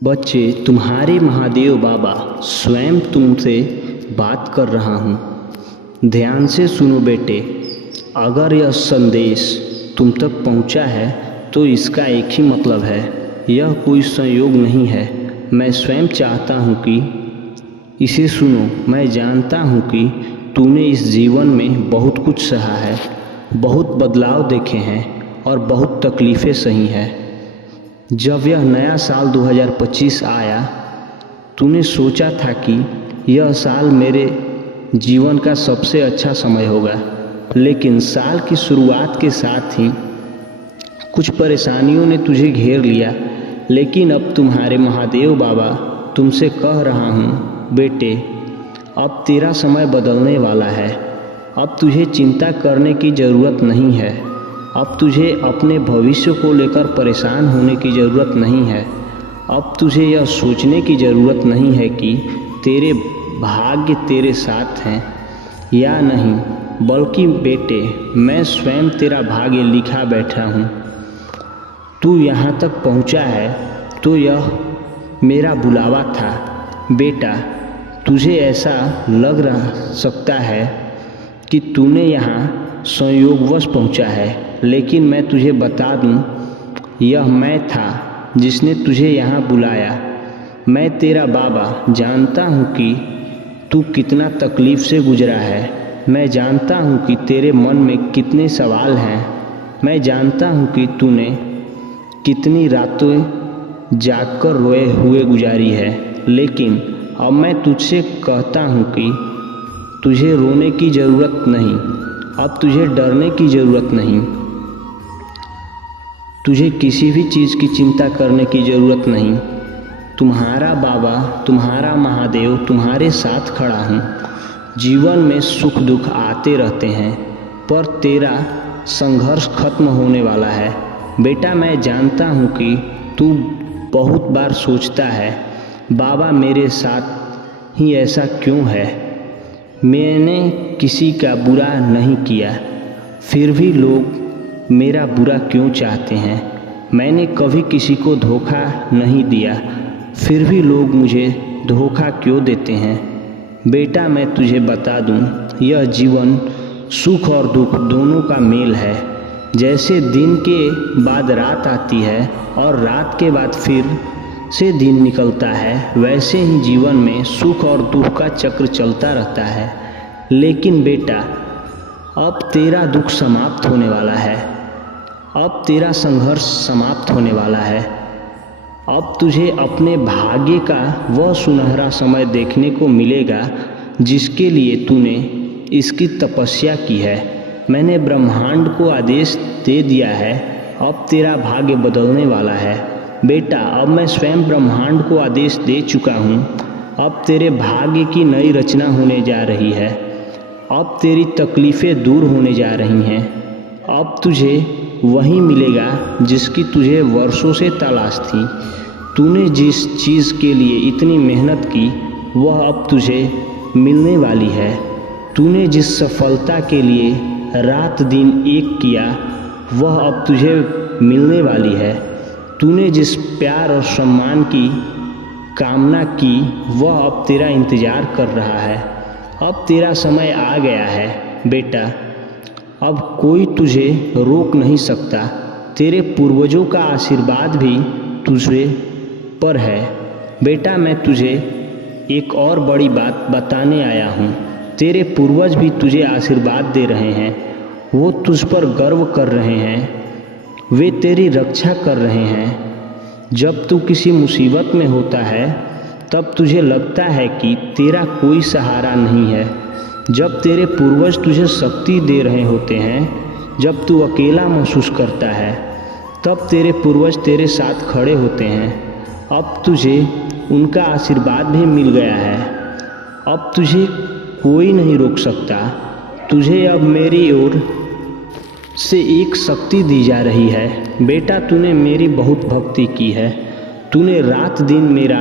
बच्चे, तुम्हारे महादेव बाबा स्वयं तुमसे बात कर रहा हूँ। ध्यान से सुनो बेटे। अगर यह संदेश तुम तक पहुँचा है तो इसका एक ही मतलब है, यह कोई संयोग नहीं है। मैं स्वयं चाहता हूँ कि इसे सुनो। मैं जानता हूँ कि तूने इस जीवन में बहुत कुछ सहा है, बहुत बदलाव देखे हैं और बहुत तकलीफ़ें सही हैं। जब यह नया साल 2025 आया, तूने सोचा था कि यह साल मेरे जीवन का सबसे अच्छा समय होगा, लेकिन साल की शुरुआत के साथ ही कुछ परेशानियों ने तुझे घेर लिया। लेकिन अब तुम्हारे महादेव बाबा तुमसे कह रहा हूँ, बेटे, अब तेरा समय बदलने वाला है। अब तुझे चिंता करने की ज़रूरत नहीं है। अब तुझे अपने भविष्य को लेकर परेशान होने की ज़रूरत नहीं है। अब तुझे यह सोचने की ज़रूरत नहीं है कि तेरे भाग्य तेरे साथ हैं या नहीं, बल्कि बेटे, मैं स्वयं तेरा भाग्य लिखा बैठा हूँ। तू यहाँ तक पहुँचा है तो यह मेरा बुलावा था। बेटा, तुझे ऐसा लग रहा सकता है कि तूने यहाँ संयोगवश पहुँचा है, लेकिन मैं तुझे बता दूँ, यह मैं था जिसने तुझे यहाँ बुलाया। मैं तेरा बाबा जानता हूँ कि तू कितना तकलीफ़ से गुजरा है। मैं जानता हूँ कि तेरे मन में कितने सवाल हैं। मैं जानता हूँ कि तूने कितनी रातें जागकर रोए हुए गुजारी है। लेकिन अब मैं तुझसे कहता हूँ कि तुझे रोने की ज़रूरत नहीं, अब तुझे डरने की ज़रूरत नहीं, तुझे किसी भी चीज़ की चिंता करने की ज़रूरत नहीं। तुम्हारा बाबा, तुम्हारा महादेव तुम्हारे साथ खड़ा हूँ। जीवन में सुख दुख आते रहते हैं, पर तेरा संघर्ष खत्म होने वाला है। बेटा, मैं जानता हूँ कि तू बहुत बार सोचता है, बाबा मेरे साथ ही ऐसा क्यों है। मैंने किसी का बुरा नहीं किया, फिर भी लोग मेरा बुरा क्यों चाहते हैं। मैंने कभी किसी को धोखा नहीं दिया, फिर भी लोग मुझे धोखा क्यों देते हैं। बेटा, मैं तुझे बता दूं, यह जीवन सुख और दुख दोनों का मेल है। जैसे दिन के बाद रात आती है और रात के बाद फिर से दिन निकलता है, वैसे ही जीवन में सुख और दुख का चक्र चलता रहता है। लेकिन बेटा, अब तेरा दुख समाप्त होने वाला है। अब तेरा संघर्ष समाप्त होने वाला है। अब तुझे अपने भाग्य का वह सुनहरा समय देखने को मिलेगा जिसके लिए तूने इसकी तपस्या की है। मैंने ब्रह्मांड को आदेश दे दिया है, अब तेरा भाग्य बदलने वाला है। बेटा, अब मैं स्वयं ब्रह्मांड को आदेश दे चुका हूँ। अब तेरे भाग्य की नई रचना होने जा रही है। अब तेरी तकलीफ़ें दूर होने जा रही हैं। अब तुझे वही मिलेगा जिसकी तुझे वर्षों से तलाश थी। तूने जिस चीज़ के लिए इतनी मेहनत की, वह अब तुझे मिलने वाली है। तूने जिस सफलता के लिए रात दिन एक किया, वह अब तुझे मिलने वाली है। तूने जिस प्यार और सम्मान की कामना की, वह अब तेरा इंतज़ार कर रहा है। अब तेरा समय आ गया है। बेटा, अब कोई तुझे रोक नहीं सकता। तेरे पूर्वजों का आशीर्वाद भी तुझे पर है। बेटा, मैं तुझे एक और बड़ी बात बताने आया हूँ। तेरे पूर्वज भी तुझे आशीर्वाद दे रहे हैं। वो तुझ पर गर्व कर रहे हैं, वे तेरी रक्षा कर रहे हैं। जब तू किसी मुसीबत में होता है, तब तुझे लगता है कि तेरा कोई सहारा नहीं है। जब तेरे पूर्वज तुझे शक्ति दे रहे होते हैं, जब तू अकेला महसूस करता है, तब तेरे पूर्वज तेरे साथ खड़े होते हैं। अब तुझे उनका आशीर्वाद भी मिल गया है। अब तुझे कोई नहीं रोक सकता। तुझे अब मेरी ओर से एक शक्ति दी जा रही है। बेटा, तूने मेरी बहुत भक्ति की है। तूने रात दिन मेरा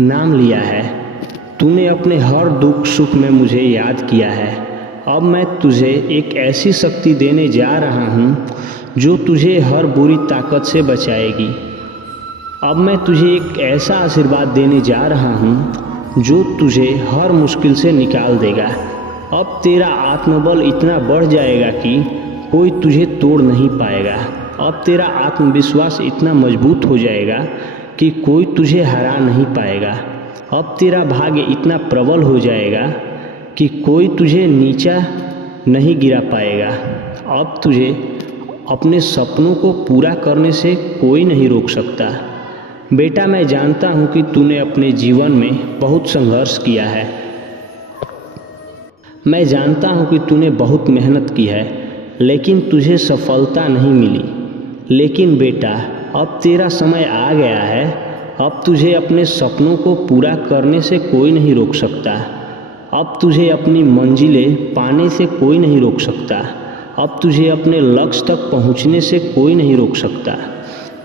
नाम लिया है। तूने अपने हर दुख सुख में मुझे याद किया है। अब मैं तुझे एक ऐसी शक्ति देने जा रहा हूँ जो तुझे हर बुरी ताकत से बचाएगी। अब मैं तुझे एक ऐसा आशीर्वाद देने जा रहा हूँ जो तुझे हर मुश्किल से निकाल देगा। अब तेरा आत्मबल इतना बढ़ जाएगा कि कोई तुझे तोड़ नहीं पाएगा। अब तेरा आत्मविश्वास इतना मजबूत हो जाएगा कि कोई तुझे हरा नहीं पाएगा। अब तेरा भाग्य इतना प्रबल हो जाएगा कि कोई तुझे नीचा नहीं गिरा पाएगा। अब तुझे अपने सपनों को पूरा करने से कोई नहीं रोक सकता। बेटा, मैं जानता हूँ कि तूने अपने जीवन में बहुत संघर्ष किया है। मैं जानता हूँ कि तूने बहुत मेहनत की है, लेकिन तुझे सफलता नहीं मिली। लेकिन बेटा, अब तेरा समय आ गया है। अब तुझे अपने सपनों को पूरा करने से कोई नहीं रोक सकता। अब तुझे अपनी मंजिलें पाने से कोई नहीं रोक सकता। अब तुझे अपने लक्ष्य तक पहुंचने से कोई नहीं रोक सकता।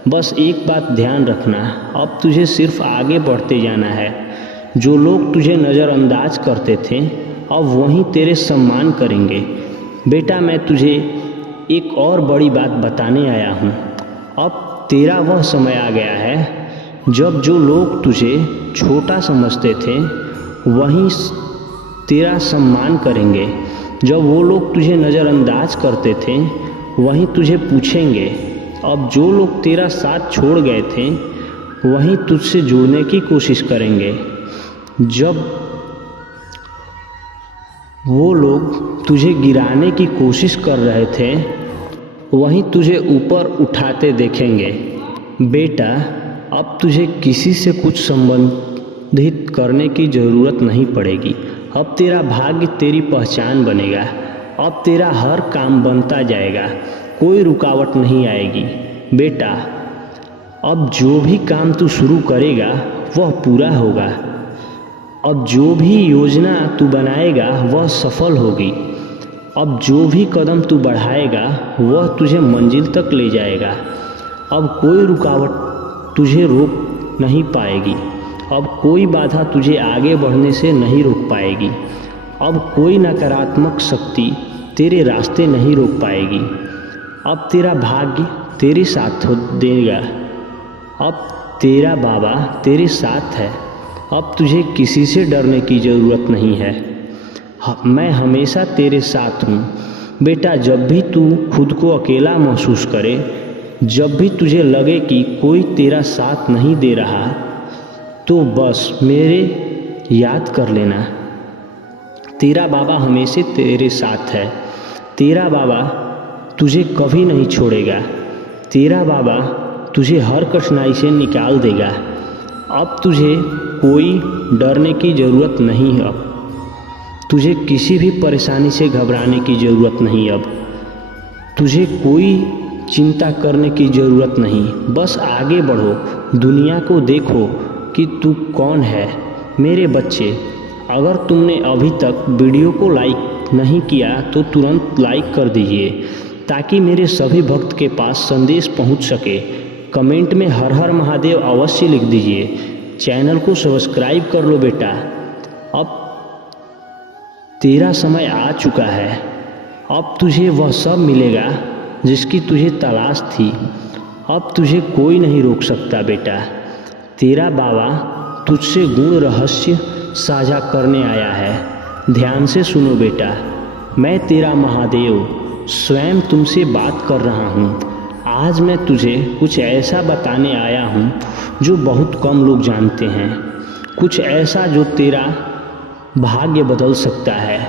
बस एक बात ध्यान रखना, अब तुझे सिर्फ आगे बढ़ते जाना है। जो लोग तुझे नज़रअंदाज करते थे, अब वहीं तेरे सम्मान करेंगे। बेटा, मैं तुझे एक और बड़ी बात बताने आया हूँ। अब तेरा वह समय आ गया है जब जो लोग तुझे छोटा समझते थे वहीं तेरा सम्मान करेंगे। जब वो लोग तुझे नज़रअंदाज करते थे वहीं तुझे पूछेंगे। अब जो लोग तेरा साथ छोड़ गए थे वहीं तुझसे जुड़ने की कोशिश करेंगे। जब वो लोग तुझे गिराने की कोशिश कर रहे थे वहीं तुझे ऊपर उठाते देखेंगे। बेटा, अब तुझे किसी से कुछ संबंधित करने की ज़रूरत नहीं पड़ेगी। अब तेरा भाग्य तेरी पहचान बनेगा। अब तेरा हर काम बनता जाएगा, कोई रुकावट नहीं आएगी। बेटा, अब जो भी काम तू शुरू करेगा वह पूरा होगा। अब जो भी योजना तू बनाएगा वह सफल होगी। अब जो भी कदम तू बढ़ाएगा वह तुझे मंजिल तक ले जाएगा। अब कोई रुकावट तुझे रोक नहीं पाएगी। अब कोई बाधा तुझे आगे बढ़ने से नहीं रोक पाएगी। अब कोई नकारात्मक शक्ति तेरे रास्ते नहीं रोक पाएगी। अब तेरा भाग्य तेरे साथ देगा। अब तेरा बाबा तेरे साथ है। अब तुझे किसी से डरने की ज़रूरत नहीं है। मैं हमेशा तेरे साथ हूँ। बेटा, जब भी तू खुद को अकेला महसूस करे, जब भी तुझे लगे कि कोई तेरा साथ नहीं दे रहा, तो बस मेरे याद कर लेना। तेरा बाबा हमेशा तेरे साथ है। तेरा बाबा तुझे कभी नहीं छोड़ेगा। तेरा बाबा तुझे हर कठिनाई से निकाल देगा। अब तुझे कोई डरने की ज़रूरत नहीं है। अब तुझे किसी भी परेशानी से घबराने की ज़रूरत नहीं। अब तुझे कोई चिंता करने की ज़रूरत नहीं। बस आगे बढ़ो, दुनिया को देखो कि तू कौन है। मेरे बच्चे, अगर तुमने अभी तक वीडियो को लाइक नहीं किया तो तुरंत लाइक कर दीजिए ताकि मेरे सभी भक्त के पास संदेश पहुंच सके। कमेंट में हर हर महादेव अवश्य लिख दीजिए। चैनल को सब्सक्राइब कर लो बेटा। अब तेरा समय आ चुका है। अब तुझे वह सब मिलेगा जिसकी तुझे तलाश थी। अब तुझे कोई नहीं रोक सकता बेटा। तेरा बाबा तुझसे गुण रहस्य साझा करने आया है। ध्यान से सुनो बेटा, मैं तेरा महादेव स्वयं तुमसे बात कर रहा हूँ। आज मैं तुझे कुछ ऐसा बताने आया हूँ जो बहुत कम लोग जानते हैं। कुछ ऐसा जो तेरा भाग्य बदल सकता है।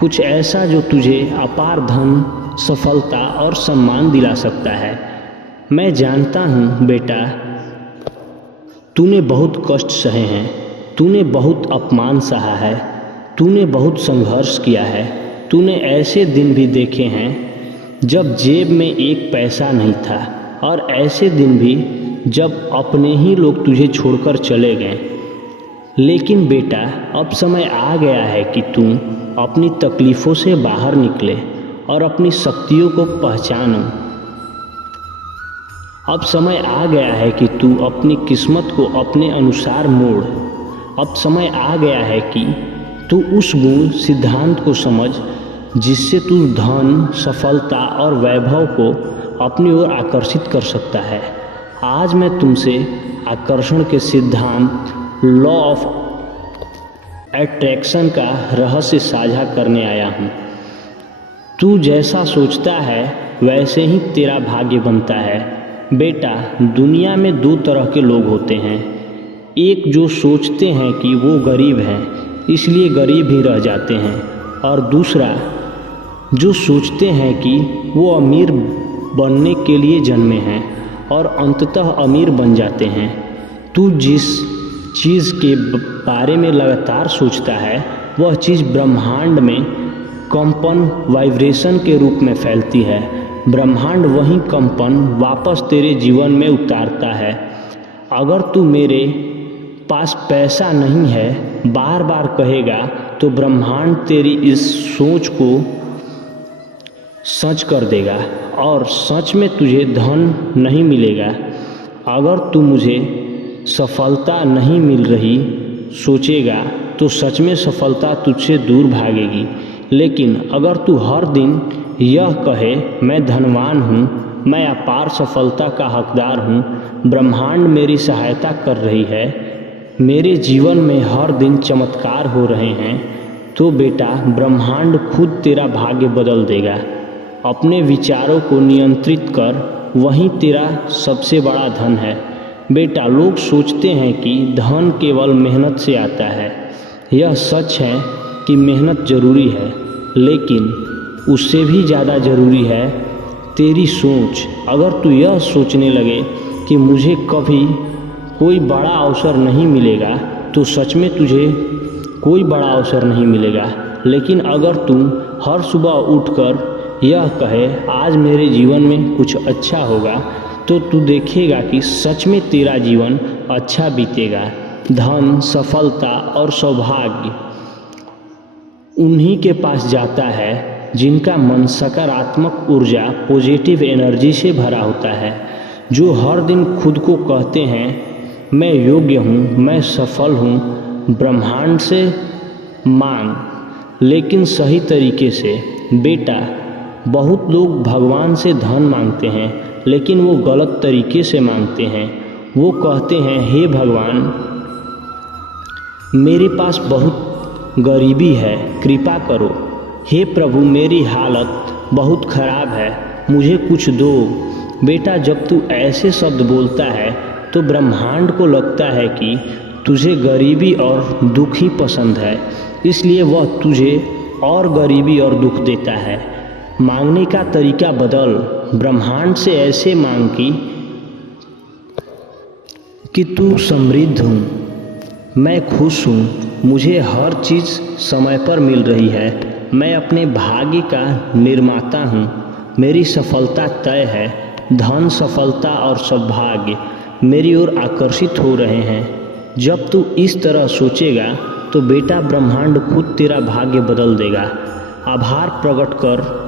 कुछ ऐसा जो तुझे अपार धन, सफलता और सम्मान दिला सकता है। मैं जानता हूँ बेटा, तूने बहुत कष्ट सहे हैं। तूने बहुत अपमान सहा है। तूने बहुत संघर्ष किया है। तूने ऐसे दिन भी देखे हैं जब जेब में एक पैसा नहीं था, और ऐसे दिन भी जब अपने ही लोग तुझे छोड़कर चले गए। लेकिन बेटा, अब समय आ गया है कि तू अपनी तकलीफ़ों से बाहर निकले और अपनी शक्तियों को पहचानो। अब समय आ गया है कि तू अपनी किस्मत को अपने अनुसार मोड़। अब समय आ गया है कि तू उस गुण सिद्धांत को समझ जिससे तू धन, सफलता और वैभव को अपनी ओर आकर्षित कर सकता है। आज मैं तुमसे आकर्षण के सिद्धांत लॉ ऑफ अट्रैक्शन का रहस्य साझा करने आया हूँ। तू जैसा सोचता है वैसे ही तेरा भाग्य बनता है। बेटा, दुनिया में दो तरह के लोग होते हैं। एक जो सोचते हैं कि वो गरीब हैं इसलिए गरीब ही रह जाते हैं, और दूसरा जो सोचते हैं कि वो अमीर बनने के लिए जन्मे हैं और अंततः अमीर बन जाते हैं। तू जिस चीज़ के बारे में लगातार सोचता है वह चीज़ ब्रह्मांड में कंपन वाइब्रेशन के रूप में फैलती है। ब्रह्मांड वही कंपन वापस तेरे जीवन में उतारता है। अगर तू मेरे पास पैसा नहीं है बार बार कहेगा तो ब्रह्मांड तेरी इस सोच को सच कर देगा और सच में तुझे धन नहीं मिलेगा। अगर तू मुझे सफलता नहीं मिल रही सोचेगा तो सच में सफलता तुझसे दूर भागेगी। लेकिन अगर तू हर दिन यह कहे मैं धनवान हूँ, मैं अपार सफलता का हकदार हूँ, ब्रह्मांड मेरी सहायता कर रही है, मेरे जीवन में हर दिन चमत्कार हो रहे हैं, तो बेटा ब्रह्मांड खुद तेरा भाग्य बदल देगा। अपने विचारों को नियंत्रित कर, वही तेरा सबसे बड़ा धन है। बेटा, लोग सोचते हैं कि धन केवल मेहनत से आता है। यह सच है कि मेहनत ज़रूरी है, लेकिन उससे भी ज़्यादा ज़रूरी है तेरी सोच। अगर तू यह सोचने लगे कि मुझे कभी कोई बड़ा अवसर नहीं मिलेगा तो सच में तुझे कोई बड़ा अवसर नहीं मिलेगा। लेकिन अगर तू हर सुबह उठकर यह कहे आज मेरे जीवन में कुछ अच्छा होगा तो तू देखेगा कि सच में तेरा जीवन अच्छा बीतेगा। धन, सफलता और सौभाग्य उन्हीं के पास जाता है जिनका मन सकारात्मक ऊर्जा, पॉजिटिव एनर्जी से भरा होता है, जो हर दिन खुद को कहते हैं मैं योग्य हूँ, मैं सफल हूँ। ब्रह्मांड से मांग, लेकिन सही तरीके से। बेटा, बहुत लोग भगवान से धन मांगते हैं लेकिन वो गलत तरीके से मांगते हैं। वो कहते हैं हे भगवान, मेरे पास बहुत गरीबी है, कृपा करो। हे प्रभु, मेरी हालत बहुत ख़राब है, मुझे कुछ दो। बेटा, जब तू ऐसे शब्द बोलता है तो ब्रह्मांड को लगता है कि तुझे गरीबी और दुख ही पसंद है, इसलिए वह तुझे और गरीबी और दुख देता है। मांगने का तरीका बदल। ब्रह्मांड से ऐसे मांग कि तू समृद्ध हूँ, मैं खुश हूँ, मुझे हर चीज़ समय पर मिल रही है, मैं अपने भाग्य का निर्माता हूँ, मेरी सफलता तय है, धन, सफलता और सौभाग्य मेरी ओर आकर्षित हो रहे हैं। जब तू इस तरह सोचेगा तो बेटा ब्रह्मांड खुद तेरा भाग्य बदल देगा। आभार प्रकट कर,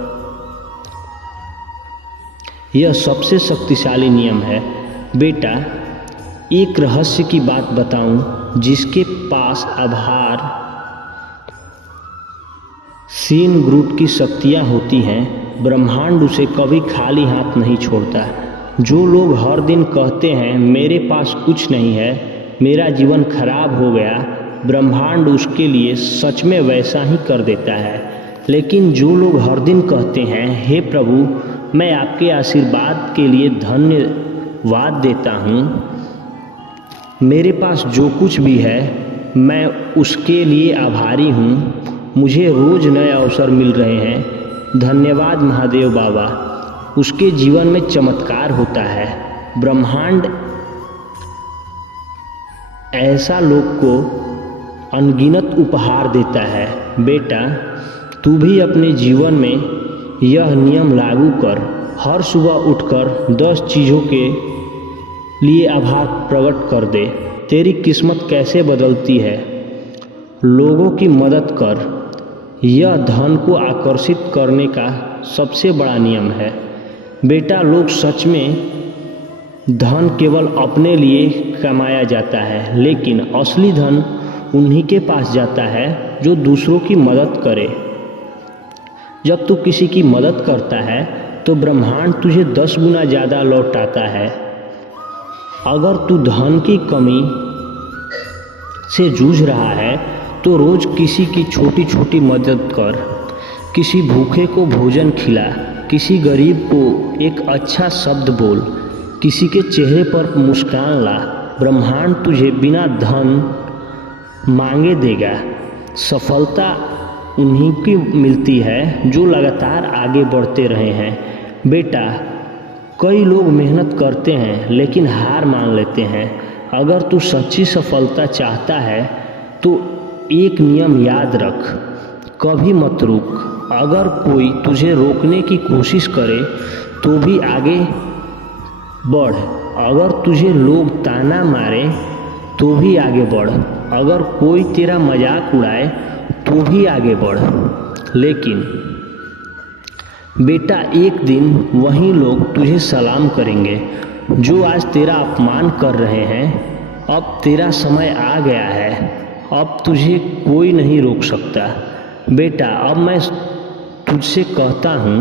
यह सबसे शक्तिशाली नियम है। बेटा, एक रहस्य की बात बताऊं, जिसके पास आभार सीन ग्रुट की शक्तियां होती हैं, ब्रह्मांड उसे कभी खाली हाथ नहीं छोड़ता। जो लोग हर दिन कहते हैं मेरे पास कुछ नहीं है, मेरा जीवन खराब हो गया, ब्रह्मांड उसके लिए सच में वैसा ही कर देता है। लेकिन जो लोग हर दिन कहते हैं हे प्रभु, मैं आपके आशीर्वाद के लिए धन्यवाद देता हूँ, मेरे पास जो कुछ भी है मैं उसके लिए आभारी हूँ, मुझे रोज़ नए अवसर मिल रहे हैं, धन्यवाद महादेव बाबा, उसके जीवन में चमत्कार होता है। ब्रह्मांड ऐसा लोग को अनगिनत उपहार देता है। बेटा, तू भी अपने जीवन में यह नियम लागू कर। हर सुबह उठकर 10 चीज़ों के लिए आभार प्रकट कर दे। तेरी किस्मत कैसे बदलती है। लोगों की मदद कर, यह धन को आकर्षित करने का सबसे बड़ा नियम है। बेटा, लोग सच में धन केवल अपने लिए कमाया जाता है, लेकिन असली धन उन्हीं के पास जाता है जो दूसरों की मदद करे। जब तू किसी की मदद करता है तो ब्रह्मांड तुझे 10 गुना ज़्यादा लौटाता है। अगर तू धन की कमी से जूझ रहा है तो रोज किसी की छोटी छोटी मदद कर, किसी भूखे को भोजन खिला, किसी गरीब को एक अच्छा शब्द बोल, किसी के चेहरे पर मुस्कान ला। ब्रह्मांड तुझे बिना धन मांगे देगा। सफलता उन्हीं की मिलती है जो लगातार आगे बढ़ते रहे हैं। बेटा, कई लोग मेहनत करते हैं लेकिन हार मान लेते हैं। अगर तू सच्ची सफलता चाहता है तो एक नियम याद रख, कभी मत रुक। अगर कोई तुझे रोकने की कोशिश करे तो भी आगे बढ़। अगर तुझे लोग ताना मारे तो भी आगे बढ़। अगर कोई तेरा मजाक उड़ाए तो भी आगे बढ़। लेकिन बेटा, एक दिन वही लोग तुझे सलाम करेंगे जो आज तेरा अपमान कर रहे हैं। अब तेरा समय आ गया है, अब तुझे कोई नहीं रोक सकता। बेटा, अब मैं तुझसे कहता हूँ,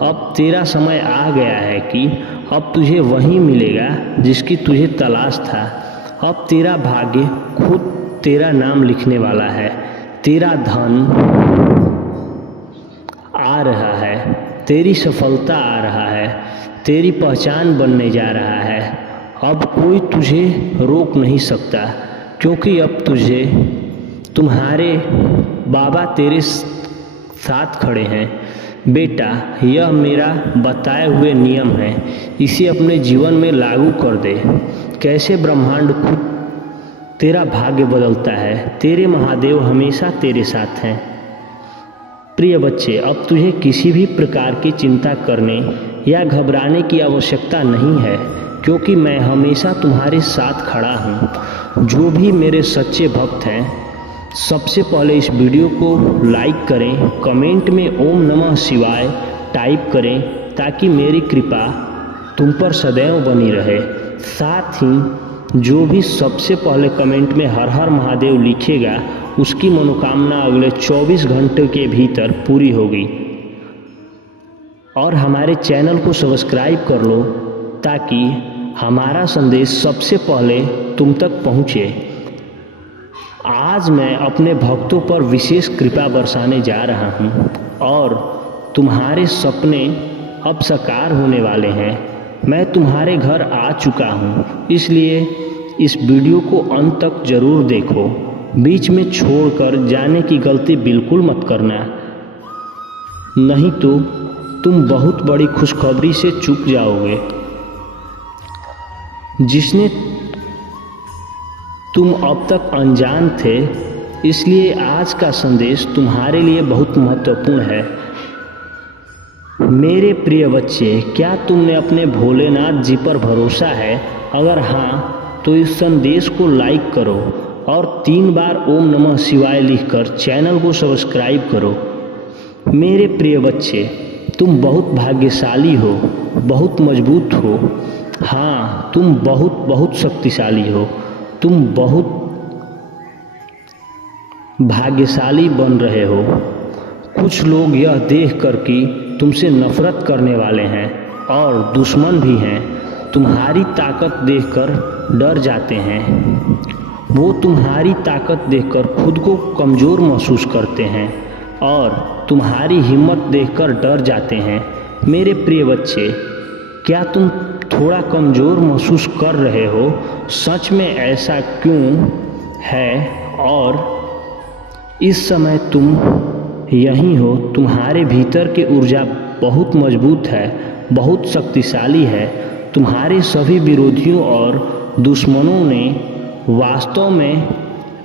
अब तेरा समय आ गया है कि अब तुझे वही मिलेगा जिसकी तुझे तलाश था। अब तेरा भाग्य खुद तेरा नाम लिखने वाला है। तेरा धन आ रहा है, तेरी सफलता आ रहा है, तेरी पहचान बनने जा रहा है। अब कोई तुझे रोक नहीं सकता, क्योंकि अब तुझे तुम्हारे बाबा तेरे साथ खड़े हैं। बेटा, यह मेरा बताए हुए नियम है, इसे अपने जीवन में लागू कर दे। कैसे ब्रह्मांड खुद तेरा भाग्य बदलता है। तेरे महादेव हमेशा तेरे साथ हैं। प्रिय बच्चे, अब तुझे किसी भी प्रकार की चिंता करने या घबराने की आवश्यकता नहीं है, क्योंकि मैं हमेशा तुम्हारे साथ खड़ा हूँ। जो भी मेरे सच्चे भक्त हैं, सबसे पहले इस वीडियो को लाइक करें, कमेंट में ओम नमः शिवाय टाइप करें, ताकि मेरी कृपा तुम पर सदैव बनी रहे। साथ ही जो भी सबसे पहले कमेंट में हर हर महादेव लिखेगा, उसकी मनोकामना अगले 24 घंटे के भीतर पूरी होगी। और हमारे चैनल को सब्सक्राइब कर लो, ताकि हमारा संदेश सबसे पहले तुम तक पहुँचे। आज मैं अपने भक्तों पर विशेष कृपा बरसाने जा रहा हूँ और तुम्हारे सपने अब साकार होने वाले हैं। मैं तुम्हारे घर आ चुका हूँ, इसलिए इस वीडियो को अंत तक जरूर देखो। बीच में छोड़कर जाने की गलती बिल्कुल मत करना, नहीं तो तुम बहुत बड़ी खुशखबरी से चूक जाओगे, जिसने तुम अब तक अनजान थे। इसलिए आज का संदेश तुम्हारे लिए बहुत महत्वपूर्ण है। मेरे प्रिय बच्चे, क्या तुमने अपने भोलेनाथ जी पर भरोसा है? अगर हाँ, तो इस संदेश को लाइक करो और 3 बार ओम नमः शिवाय लिखकर चैनल को सब्सक्राइब करो। मेरे प्रिय बच्चे, तुम बहुत भाग्यशाली हो, बहुत मजबूत हो। हाँ, तुम बहुत बहुत शक्तिशाली हो। तुम बहुत भाग्यशाली बन रहे हो। कुछ लोग यह देख कर कि तुमसे नफरत करने वाले हैं और दुश्मन भी हैं, तुम्हारी ताकत देखकर डर जाते हैं। वो तुम्हारी ताकत देखकर खुद को कमज़ोर महसूस करते हैं और तुम्हारी हिम्मत देखकर डर जाते हैं। मेरे प्रिय बच्चे, क्या तुम थोड़ा कमज़ोर महसूस कर रहे हो? सच में ऐसा क्यों है? और इस समय तुम यही हो। तुम्हारे भीतर की ऊर्जा बहुत मजबूत है, बहुत शक्तिशाली है। तुम्हारे सभी विरोधियों और दुश्मनों ने वास्तव में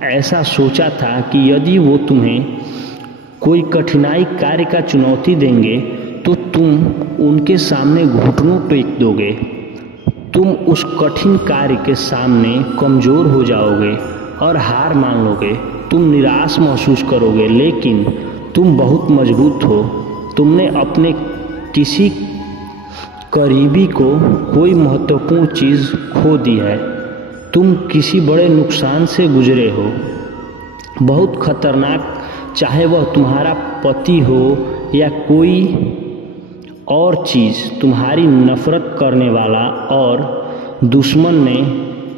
ऐसा सोचा था कि यदि वो तुम्हें कोई कठिनाई कार्य का चुनौती देंगे तो तुम उनके सामने घुटनों टेक दोगे। तुम उस कठिन कार्य के सामने कमज़ोर हो जाओगे और हार मान लोगे। तुम निराश महसूस करोगे, लेकिन तुम बहुत मजबूत हो। तुमने अपने किसी करीबी को कोई महत्वपूर्ण चीज़ खो दी है। तुम किसी बड़े नुकसान से गुजरे हो, बहुत खतरनाक, चाहे वह तुम्हारा पति हो या कोई और चीज़, तुम्हारी नफरत करने वाला और दुश्मन ने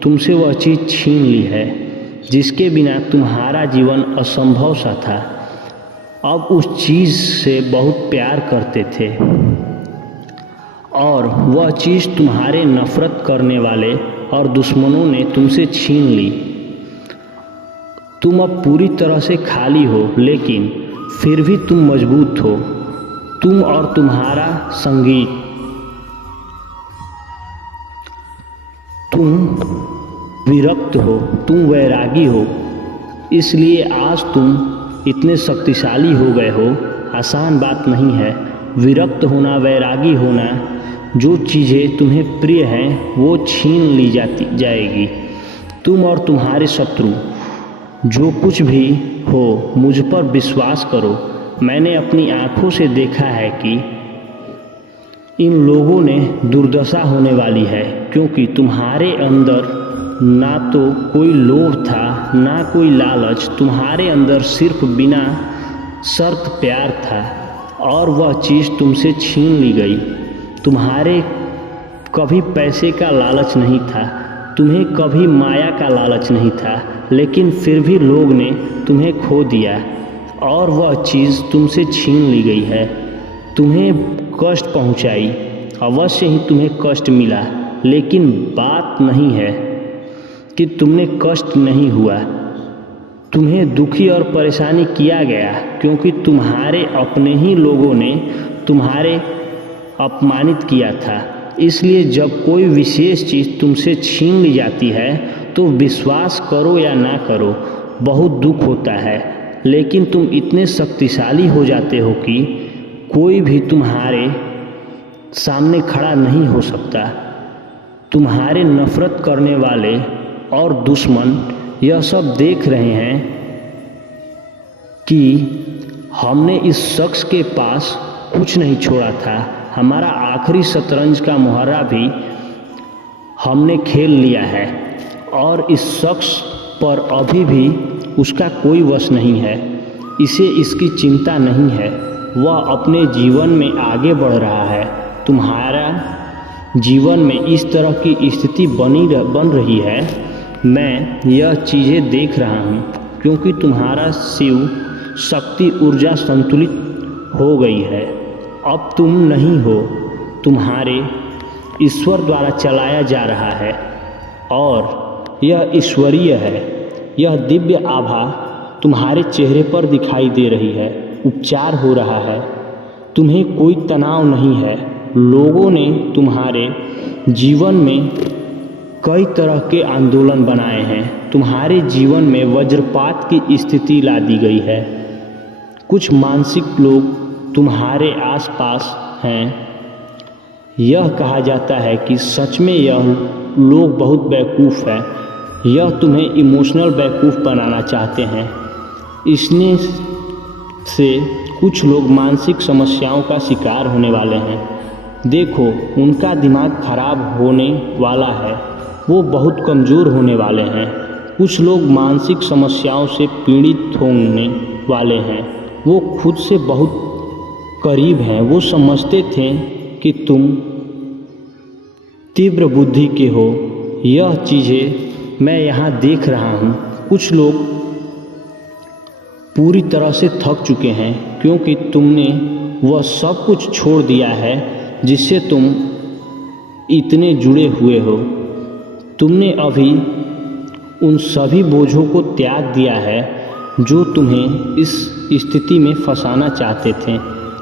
तुमसे वह चीज़ छीन ली है जिसके बिना तुम्हारा जीवन असंभव सा था। अब उस चीज़ से बहुत प्यार करते थे और वह चीज़ तुम्हारे नफ़रत करने वाले और दुश्मनों ने तुमसे छीन ली। तुम अब पूरी तरह से खाली हो, लेकिन फिर भी तुम मजबूत हो। तुम और तुम्हारा संगीत, तुम विरक्त हो, तुम वैरागी हो, इसलिए आज तुम इतने शक्तिशाली हो गए हो। आसान बात नहीं है विरक्त होना, वैरागी होना। जो चीज़ें तुम्हें प्रिय हैं वो छीन ली जाएगी। तुम और तुम्हारे शत्रु जो कुछ भी हो, मुझ पर विश्वास करो। मैंने अपनी आँखों से देखा है कि इन लोगों ने दुर्दशा होने वाली है, क्योंकि तुम्हारे अंदर ना तो कोई लोभ था ना कोई लालच। तुम्हारे अंदर सिर्फ बिना शर्त प्यार था और वह चीज़ तुमसे छीन ली गई। तुम्हारे कभी पैसे का लालच नहीं था, तुम्हें कभी माया का लालच नहीं था, लेकिन फिर भी लोग ने तुम्हें खो दिया और वह चीज़ तुमसे छीन ली गई है। तुम्हें कष्ट पहुंचाई, अवश्य ही तुम्हें कष्ट मिला, लेकिन बात नहीं है कि तुमने कष्ट नहीं हुआ। तुम्हें दुखी और परेशानी किया गया क्योंकि तुम्हारे अपने ही लोगों ने तुम्हारे अपमानित किया था। इसलिए जब कोई विशेष चीज़ तुमसे छीन ली जाती है तो विश्वास करो या ना करो, बहुत दुख होता है, लेकिन तुम इतने शक्तिशाली हो जाते हो कि कोई भी तुम्हारे सामने खड़ा नहीं हो सकता। तुम्हारे नफ़रत करने वाले और दुश्मन यह सब देख रहे हैं कि हमने इस शख्स के पास कुछ नहीं छोड़ा था। हमारा आखिरी शतरंज का मुहर्रा भी हमने खेल लिया है और इस शख्स पर अभी भी उसका कोई वश नहीं है। इसे इसकी चिंता नहीं है, वह अपने जीवन में आगे बढ़ रहा है। तुम्हारा जीवन में इस तरह की स्थिति बन रही है, मैं यह चीज़ें देख रहा हूँ, क्योंकि तुम्हारा शिव शक्ति ऊर्जा संतुलित हो गई है। अब तुम नहीं हो, तुम्हारे ईश्वर द्वारा चलाया जा रहा है और यह ईश्वरीय है। यह दिव्य आभा तुम्हारे चेहरे पर दिखाई दे रही है। उपचार हो रहा है, तुम्हें कोई तनाव नहीं है। लोगों ने तुम्हारे जीवन में कई तरह के आंदोलन बनाए हैं। तुम्हारे जीवन में वज्रपात की स्थिति ला दी गई है। कुछ मानसिक लोग तुम्हारे आसपास हैं। यह कहा जाता है कि सच में यह लोग बहुत बेवकूफ़ हैं। यह तुम्हें इमोशनल बेवकूफ़ बनाना चाहते हैं। इसने से कुछ लोग मानसिक समस्याओं का शिकार होने वाले हैं। देखो, उनका दिमाग खराब होने वाला है, वो बहुत कमज़ोर होने वाले हैं। कुछ लोग मानसिक समस्याओं से पीड़ित होने वाले हैं। वो खुद से बहुत करीब हैं। वो समझते थे कि तुम तीव्र बुद्धि के हो। यह चीज़ें मैं यहाँ देख रहा हूँ। कुछ लोग पूरी तरह से थक चुके हैं क्योंकि तुमने वह सब कुछ छोड़ दिया है जिससे तुम इतने जुड़े हुए हो। तुमने अभी उन सभी बोझों को त्याग दिया है जो तुम्हें इस स्थिति में फंसाना चाहते थे,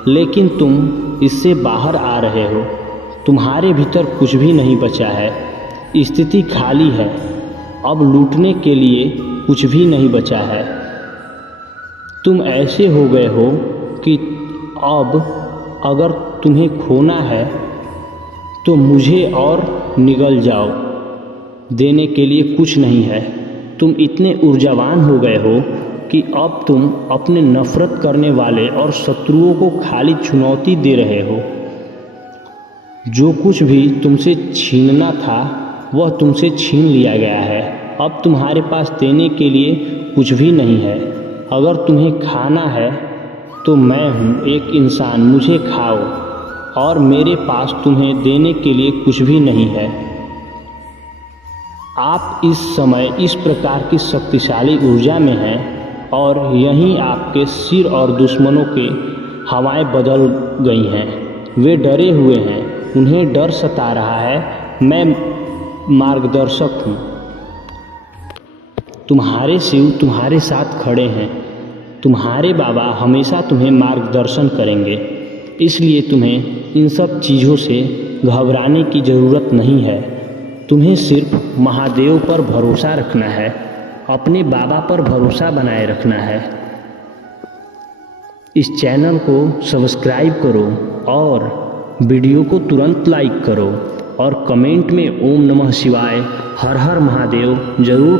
लेकिन तुम इससे बाहर आ रहे हो। तुम्हारे भीतर कुछ भी नहीं बचा है। स्थिति खाली है। अब लूटने के लिए कुछ भी नहीं बचा है। तुम ऐसे हो गए हो कि अब अगर तुम्हें खोना है तो मुझे और निगल जाओ। देने के लिए कुछ नहीं है। तुम इतने ऊर्जावान हो गए हो कि अब तुम अपने नफ़रत करने वाले और शत्रुओं को खाली चुनौती दे रहे हो। जो कुछ भी तुमसे छीनना था वह तुमसे छीन लिया गया है। अब तुम्हारे पास देने के लिए कुछ भी नहीं है। अगर तुम्हें खाना है तो मैं हूँ एक इंसान, मुझे खाओ, और मेरे पास तुम्हें देने के लिए कुछ भी नहीं है। आप इस समय इस प्रकार की शक्तिशाली ऊर्जा में हैं और यहीं आपके सिर और दुश्मनों के हवाएं बदल गई हैं। वे डरे हुए हैं, उन्हें डर सता रहा है। मैं मार्गदर्शक हूँ। तुम्हारे शिव तुम्हारे साथ खड़े हैं। तुम्हारे बाबा हमेशा तुम्हें मार्गदर्शन करेंगे, इसलिए तुम्हें इन सब चीज़ों से घबराने की ज़रूरत नहीं है। तुम्हें सिर्फ महादेव पर भरोसा रखना है, अपने बाबा पर भरोसा बनाए रखना है। इस चैनल को सब्सक्राइब करो और वीडियो को तुरंत लाइक करो और कमेंट में ओम नमः शिवाय हर हर महादेव जरूर